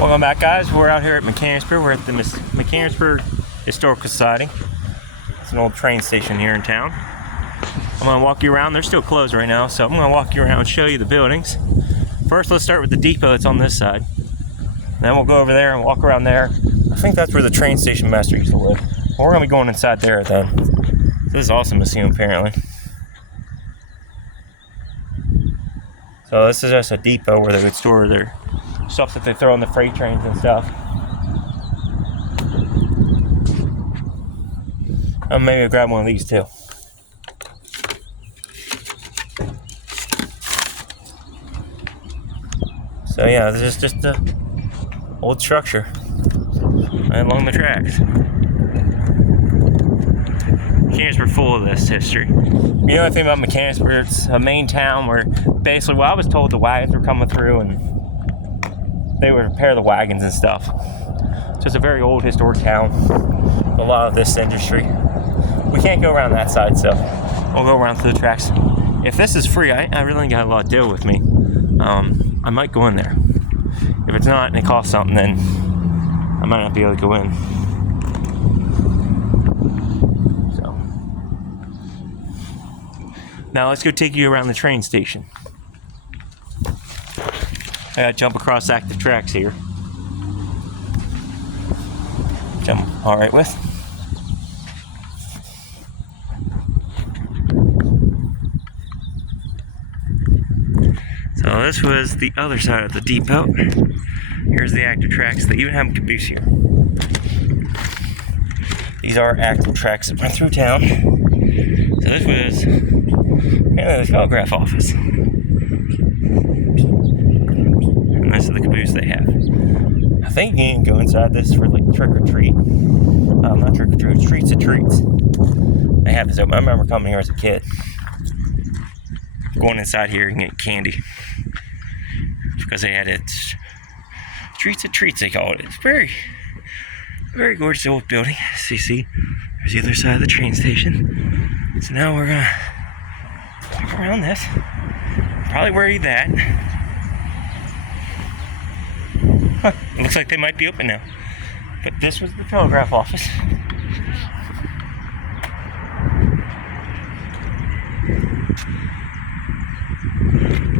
Welcome back, guys. We're out here at Machcanisburg. We're at the Machcanisburg Historical Society. It's an old train station here in town. I'm going to walk you around. They're still closed right now, so I'm going to walk you around and show you the buildings. First, let's start with the depot that's on this side. Then we'll go over there and walk around there. I think that's where the train station master used to live. Well, we're going to be going inside there then. This is also a museum, apparently. So this is just a depot where they would store their stuff that they throw on the freight trains and stuff. Maybe I'll grab one of these too. So yeah, this is just a old structure right along the tracks. Machcanisburg full of this history. The only thing about Machcanisburg, it's a main town where basically, well, I was told the wagons were coming through and they would repair the wagons and stuff. So it's a very old historic town. A lot of this industry. We can't go around that side, so we'll go around to the tracks. If this is free, I really ain't got a lot to deal with me. I might go in there. If it's not and it costs something, then I might not be able to go in. So now let's go take you around the train station. I gotta jump across active tracks here. Jump alright with. So this was the other side of the depot. Here's the active tracks. They even have a caboose here. These are active tracks that went through town. So this was the telegraph office. And this is the caboose they have. I think you can go inside this for like trick or treat. Not trick or treat, treats or treats. They have this open. I remember coming here as a kid. Going inside here and getting candy. Because they had it. Treats or treats, they call it. It's very, very gorgeous old building. So you see, there's the other side of the train station. So now we're gonna walk around this. Probably worry that. Huh, it looks like they might be open now. But this was the telegraph office.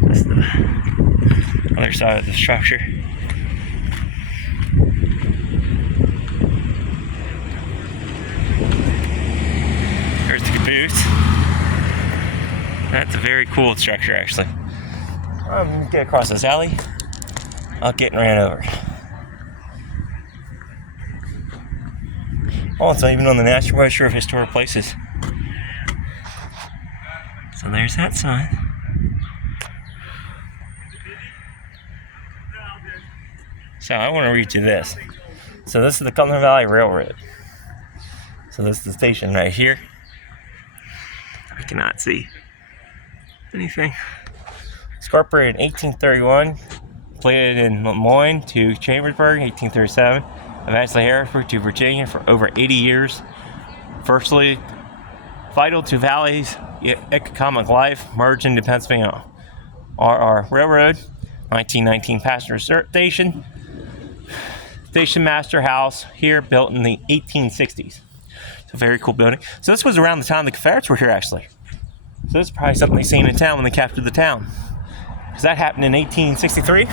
That's the other side of the structure. There's the caboose. That's a very cool structure, actually. I'm going to get across this alley. I'll get ran over. Oh, it's not even on the National Register of Historic Places. So there's that sign. So I want to read you this. So this is the Cumberland Valley Railroad. So this is the station right here. I cannot see anything. It's incorporated in 1831. Completed in Lemoyne to Chambersburg, 1837. Eventually Harrisburg to Virginia for over 80 years. Firstly, vital to Valley's economic life, merged into Pennsylvania R.R. Railroad, 1919 passenger station. Station master house here, built in the 1860s. It's a very cool building. So this was around the time the Confederates were here, actually. So this is probably something they seen in town when they captured the town. Because that happened in 1863.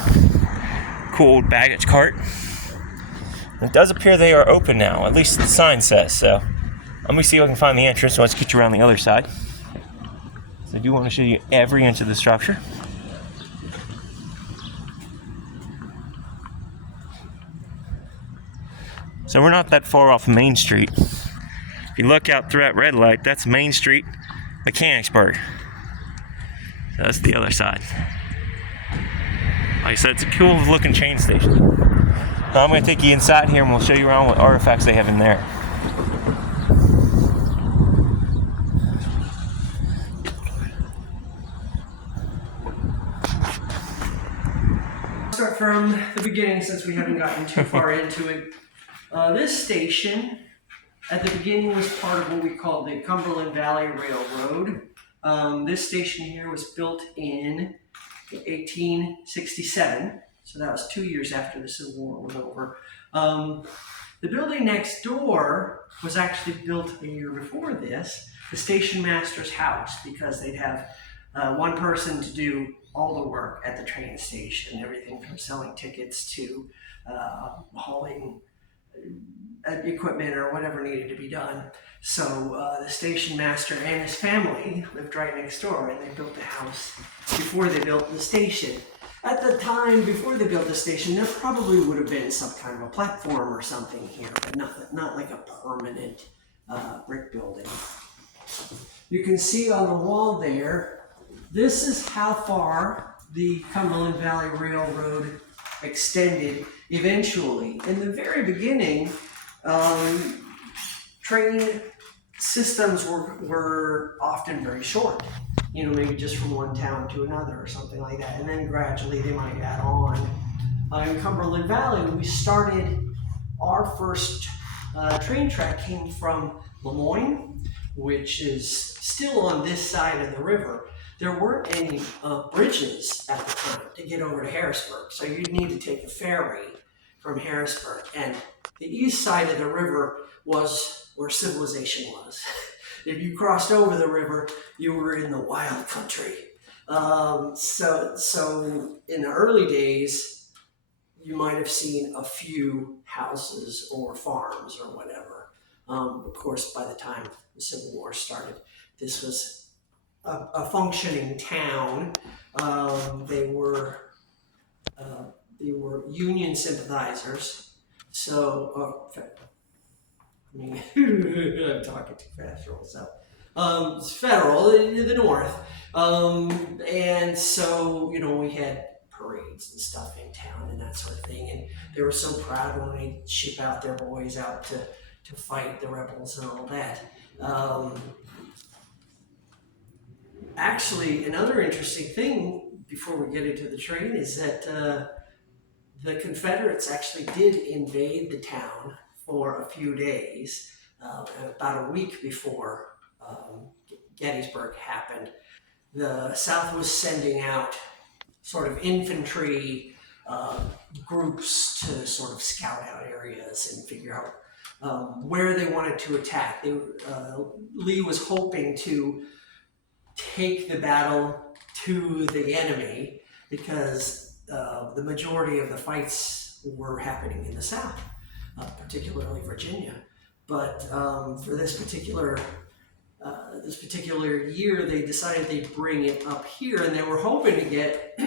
Cool old baggage cart. It does appear they are open now, at least the sign says. So let me see if I can find the entrance. So let's get you around the other side. So I do want to show you every inch of the structure. So we're not that far off Main Street. If you look out through that red light, that's Main Street, Machcanisburg. So that's the other side. Like I said, it's a cool looking train station. So I'm going to take you inside here and we'll show you around what artifacts they have in there. Start from the beginning since we haven't gotten too far into it. This station at the beginning was part of what we call the Cumberland Valley Railroad. This station here was built in 1867. So So that was 2 years after the Civil War was over. The building next door was actually built a year before this, the station master's house, because they'd have one person to do all the work at the train station, everything from selling tickets to hauling equipment or whatever needed to be done. So the station master and his family lived right next door, and they built the house before they built the station. At the time, before they built the station, there probably would have been some kind of a platform or something here, but not like a permanent brick building. You can see on the wall there, this is how far the Cumberland Valley Railroad extended eventually. In the very beginning, train systems were often very short, maybe just from one town to another or something like that, and then gradually they might add on. In Cumberland Valley, we started, our first train track came from Lemoyne, which is still on this side of the river. There weren't any bridges at the time to get over to Harrisburg, so you'd need to take a ferry from Harrisburg, and the east side of the river was where civilization was. If you crossed over the river, you were in the wild country. So in the early days, you might have seen a few houses or farms or whatever. Of course, by the time the Civil War started, this was a functioning town. They were Union sympathizers. So, I'm talking too fast for myself. It's federal in the North. And so, we had parades and stuff in town and that sort of thing. And they were so proud when they'd ship out their boys out to fight the rebels and all that. Actually, another interesting thing before we get into the train is that the Confederates actually did invade the town for a few days, about a week before Gettysburg happened. The South was sending out sort of infantry groups to sort of scout out areas and figure out where they wanted to attack. Lee was hoping to take the battle to the enemy because the majority of the fights were happening in the South, particularly Virginia. But for this particular year, they decided they'd bring it up here, and they were hoping to get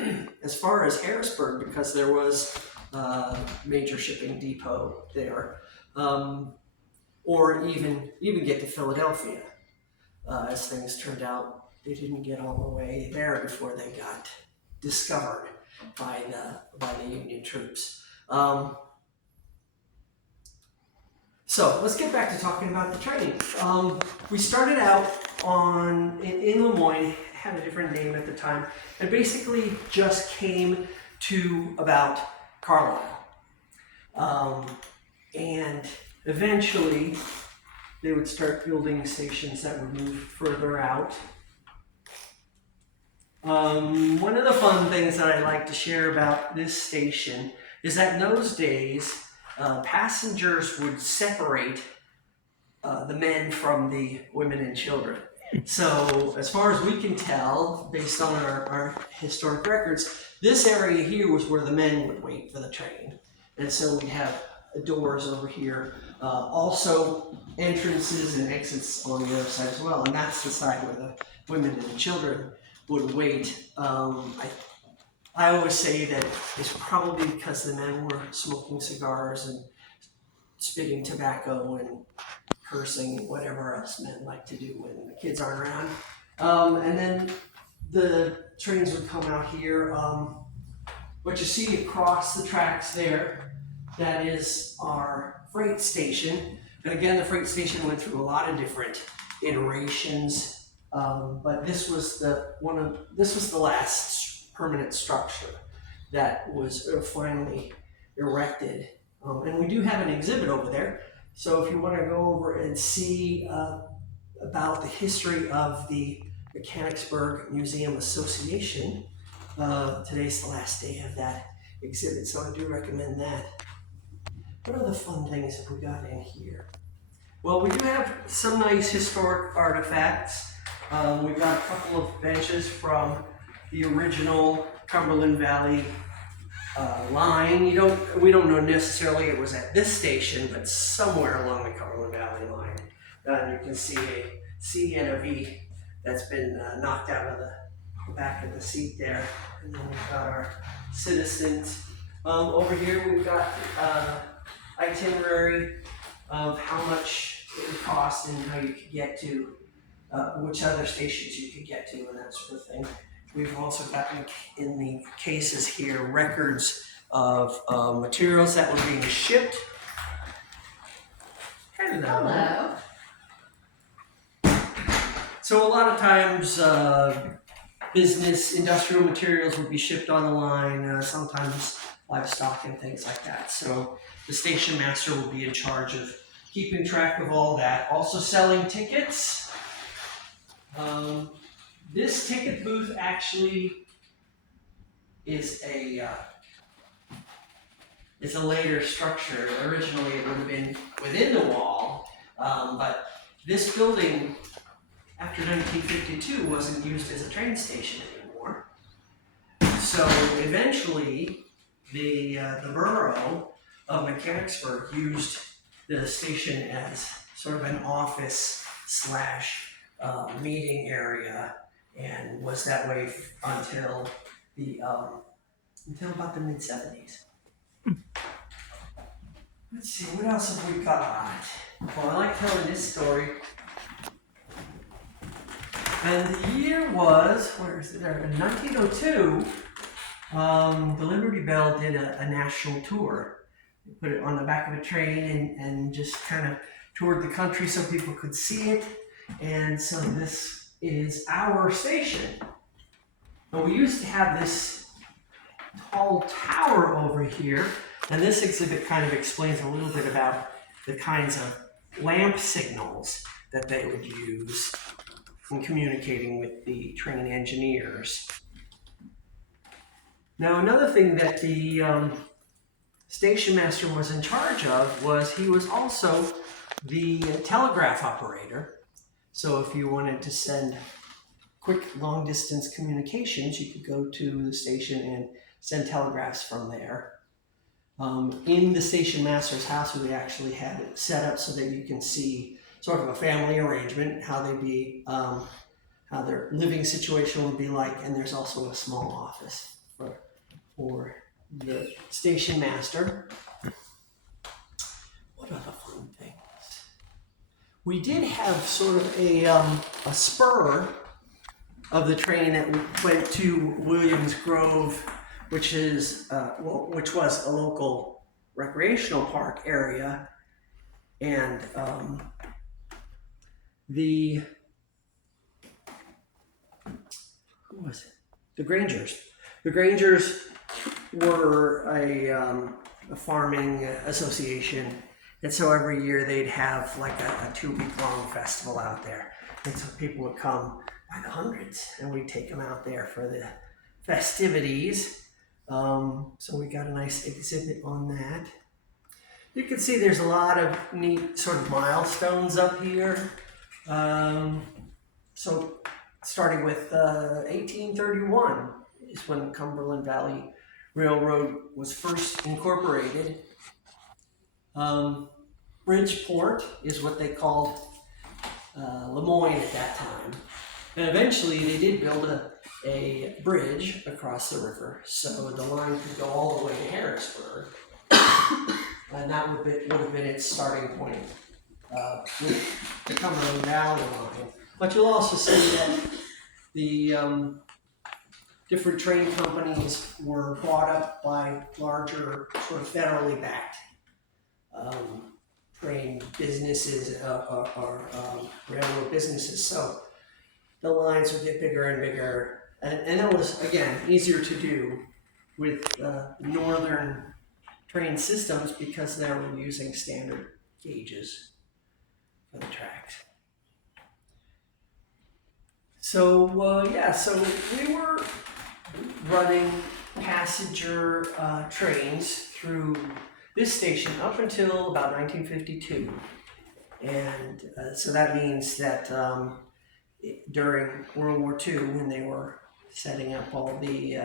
as far as Harrisburg because there was a major shipping depot there, or even get to Philadelphia. As things turned out, they didn't get all the way there before they got discovered by the Union troops. So let's get back to talking about the train. We started out in Lemoyne, had a different name at the time, and basically just came to about Carlisle. And eventually they would start building stations that would move further out. One of the fun things that I like to share about this station is that in those days, passengers would separate the men from the women and children. So as far as we can tell, based on our historic records, this area here was where the men would wait for the train. And so we have doors over here, also entrances and exits on the other side as well. And that's the side where the women and the children would wait. I always say that it's probably because the men were smoking cigars and spitting tobacco and cursing, whatever else men like to do when the kids aren't around. And then the trains would come out here. What you see across the tracks there, that is our freight station. And again, the freight station went through a lot of different iterations. But this was the last permanent structure that was finally erected. And we do have an exhibit over there. So if you want to go over and see about the history of the Machcanisburg Museum Association, today's the last day of that exhibit, so I do recommend that. What other fun things have we got in here? Well, we do have some nice historic artifacts. We've got a couple of benches from the original Cumberland Valley line. We don't know necessarily it was at this station, but somewhere along the Cumberland Valley line. You can see a C and a V that's been knocked out of the back of the seat there. And then we've got our citizens. Over here we've got itinerary of how much it would cost and how you could get to which other stations you could get to and that sort of thing. We've also got in the cases here records of materials that were being shipped. Hello. So a lot of times industrial materials would be shipped on the line, sometimes livestock and things like that. So the station master will be in charge of keeping track of all that. Also selling tickets. This ticket booth actually is a later structure. Originally it would have been within the wall, but this building after 1952 wasn't used as a train station anymore. So eventually the borough of Machcanisburg used the station as sort of an office / meeting area, and was that way until about the mid-70s. Let's see, what else have we got? Well, I like telling this story. And the year was, where is it there? In 1902, the Liberty Bell did a national tour. They put it on the back of a train and just kind of toured the country so people could see it. And so this is our station. Now we used to have this tall tower over here, and this exhibit kind of explains a little bit about the kinds of lamp signals that they would use in communicating with the train engineers. Now another thing that the station master was in charge of was he was also the telegraph operator. So if you wanted to send quick long distance communications, you could go to the station and send telegraphs from there. In the station master's house, we actually had it set up so that you can see sort of a family arrangement, how their living situation would be like, and there's also a small office for the station master. What other fun things? We did have sort of a spur of the train that went to Williams Grove, which was a local recreational park area, and who was it? The Grangers. The Grangers were a farming association, and so every year they'd have like a 2-week-long festival out there, and so people would come by the hundreds, and we'd take them out there for the festivities. So we got a nice exhibit on that. You can see there's a lot of neat sort of milestones up here. So starting with 1831 is when the Cumberland Valley Railroad was first incorporated. Bridgeport is what they called Lemoyne at that time. And eventually they did build a bridge across the river, so the line could go all the way to Harrisburg. And that would have been its starting point with the Cumberland Valley line. But you'll also see that the different train companies were bought up by larger, sort of federally backed train businesses or railroad businesses. So the lines would get bigger and bigger. And that was, again, easier to do with northern train systems because they were using standard gauges for the tracks. So, so we were running passenger trains through this station up until about 1952. And so that means that during World War II, when they were setting up all the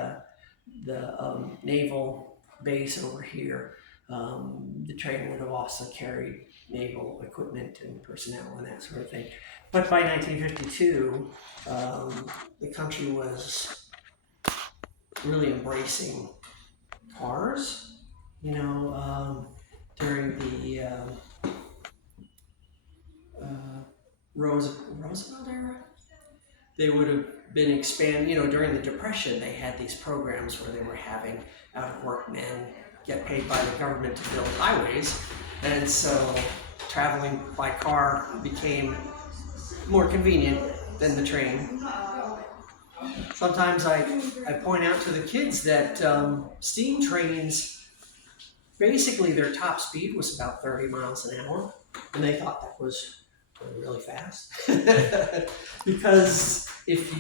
naval base over here, the train would have also carried naval equipment and personnel and that sort of thing. But by 1952, the country was really embracing cars. During the Roosevelt era, they would have been expanding. During the Depression, they had these programs where they were having out-of-work men get paid by the government to build highways, and so traveling by car became more convenient than the train. Sometimes I point out to the kids that steam trains, basically their top speed was about 30 miles an hour, and they thought that was really fast. Because if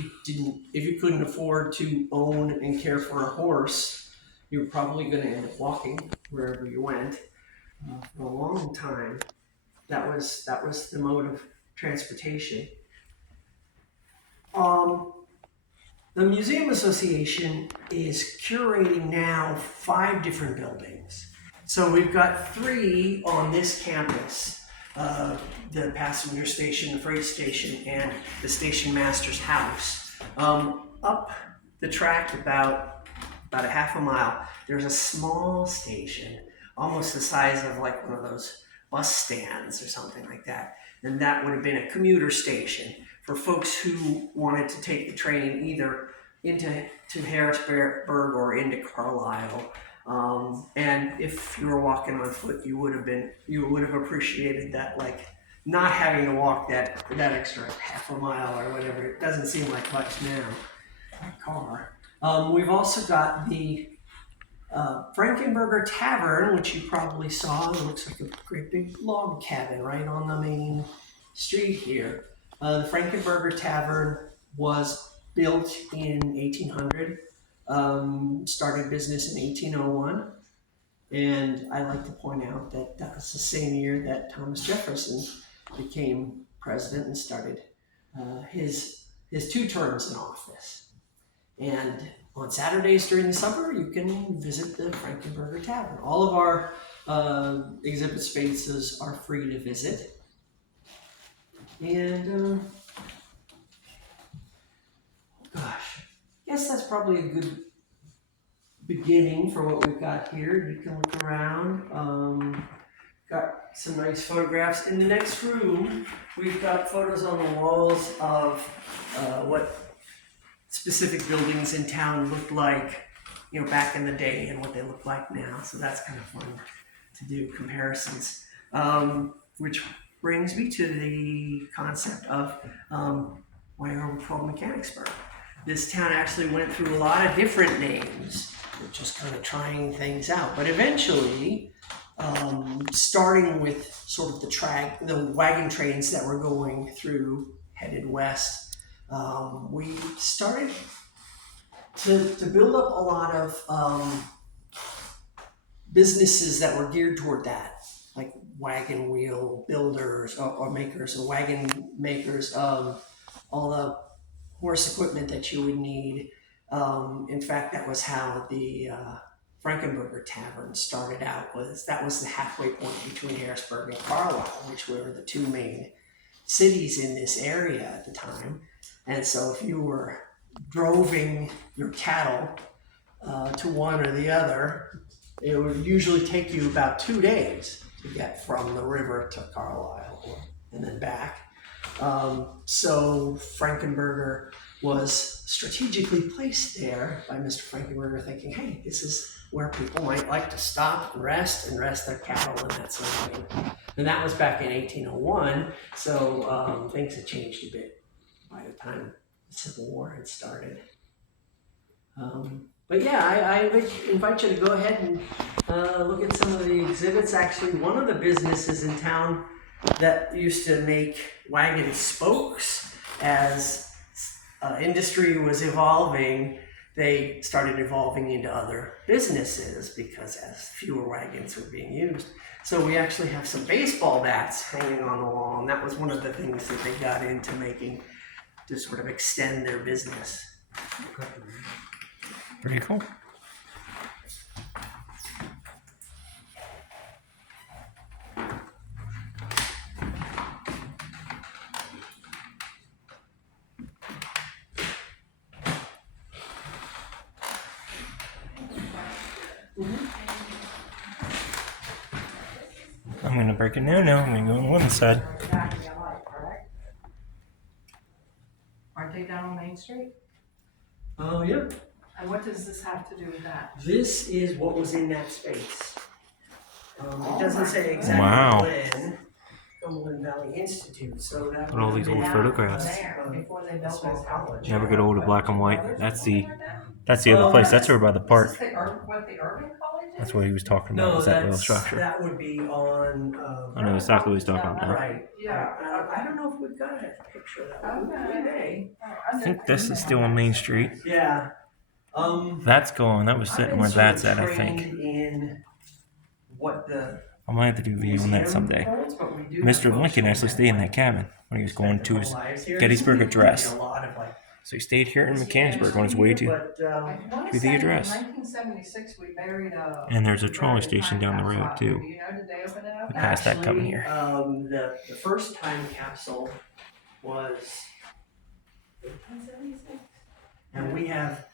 you couldn't afford to own and care for a horse, you were probably going to end up walking wherever you went. For a long time, that was the mode of transportation. The Museum Association is curating now 5 different buildings. So we've got 3 on this campus. The passenger station, the freight station, and the station master's house. Up the track about a half a mile, there's a small station, almost the size of like one of those bus stands or something like that. And that would have been a commuter station for folks who wanted to take the train either to Harrisburg or into Carlisle. And if you were walking on foot, you would have appreciated that, like not having to walk that extra half a mile or whatever. It doesn't seem like much now. By car. We've also got the Frankenberger Tavern, which you probably saw. It looks like a great big log cabin right on the main street here. The Frankenberger Tavern was built in 1800. Started business in 1801, and I like to point out that that was the same year that Thomas Jefferson became president and started his 2 terms in office. And on Saturdays during the summer, you can visit the Frankenberger Tavern. All of our exhibit spaces are free to visit. And gosh, I guess that's probably a good beginning for what we've got here. You can look around. Got some nice photographs. In the next room, we've got photos on the walls of what specific buildings in town looked like, back in the day and what they look like now. So that's kind of fun to do comparisons. Which brings me to the concept of why are we called Machcanisburg? This town actually went through a lot of different names, just kind of trying things out. But eventually, starting with sort of the wagon trains that were going through, headed west, we started to build up a lot of businesses that were geared toward that, like wagon wheel builders or makers, or wagon makers, all the horse equipment that you would need. In fact, that was how the Frankenberger Tavern started out. That was the halfway point between Harrisburg and Carlisle, which were the 2 main cities in this area at the time. And so if you were droving your cattle to one or the other, it would usually take you about 2 days to get from the river to Carlisle and then back. So Frankenberger was strategically placed there by Mr. Frankenberger, thinking, hey, this is where people might like to stop and rest their cattle and that sort of thing. And that was back in 1801, so things had changed a bit by the time the Civil War had started. But yeah, I invite you to go ahead and look at some of the exhibits. Actually, one of the businesses in town that used to make wagon spokes as industry was evolving they started evolving into other businesses because as fewer wagons were being used. So we actually have some baseball bats hanging on the wall, and that was one of the things that they got into making to sort of extend their business. Pretty cool. I'm going to break it down now. I'm going to go on one side. Aren't they down on Main Street? Oh, yeah. And what does this have to do with that? This is what was in that space. It doesn't say exactly Wow. when. Cumberland Valley Institute. So that Look at all these old photographs. There, before they built this college. Never get old of black and white. That's the other place. That's over by the park. Is this what the urban college is? That's what he was talking about. No, Was that little structure? that would be on. I know exactly what he's talking about now. Right. Yeah. I don't know if we've got a picture of that. We may. Okay. I think this is still on Main Street. Yeah. That's gone. That was sitting where that's at, I think. In what the I might have to do a video on that someday. Mr. Lincoln actually stayed in that cabin when he was going to his Gettysburg address. So he stayed here in Machcanisburg on his way to the address. In 1976, we buried a. And there's a trolley station down the road too. Do you know, did they open it up? We passed that coming here. The first time capsule was 1876, and we have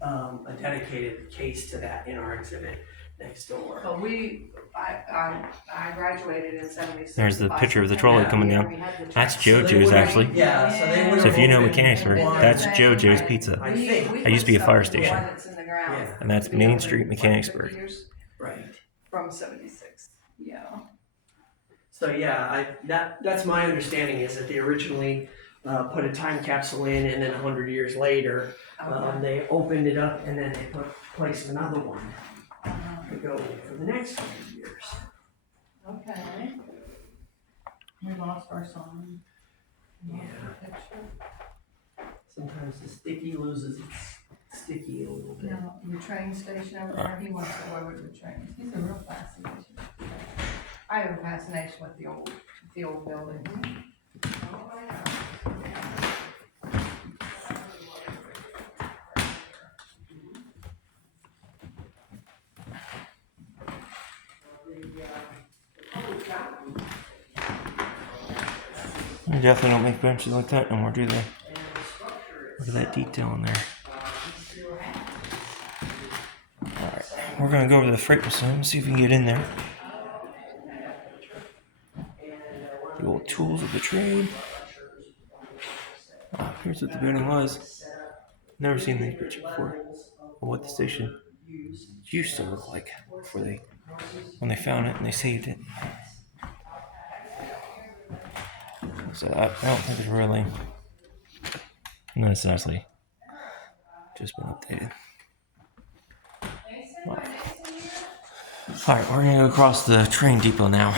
a dedicated case to that in our exhibit next door. But I graduated in 76. There's the picture of the trolley coming down. That's JoJo's actually. Yeah, so they would So if you know have Mechanicsburg, opened that's one- JoJo's Pizza. I think. That used to be a fire station. Yeah. And that's Main Street, Mechanicsburg. Right. From 76. Yeah. So yeah, that's my understanding is that they originally put a time capsule in, and then 100 years later, they opened it up, and then they placed another one to go for the next 100 years. Okay. We lost our song. Yeah. Sometimes the sticky loses its sticky a little bit. No, the train station over there, he wants to go over to the trains. He's a real fascination. I have a fascination with the old building. They definitely don't make benches like that no more, do they? Look at that detail in there. Alright, we're gonna go over to the freight museum and see if we can get in there. The old tools of the trade. Oh, here's what the building was. Never seen these pictures before. Or what the station used to look like before when they found it and they saved it. So I don't think it's really necessarily just been updated. Alright, we're gonna go across the train depot now.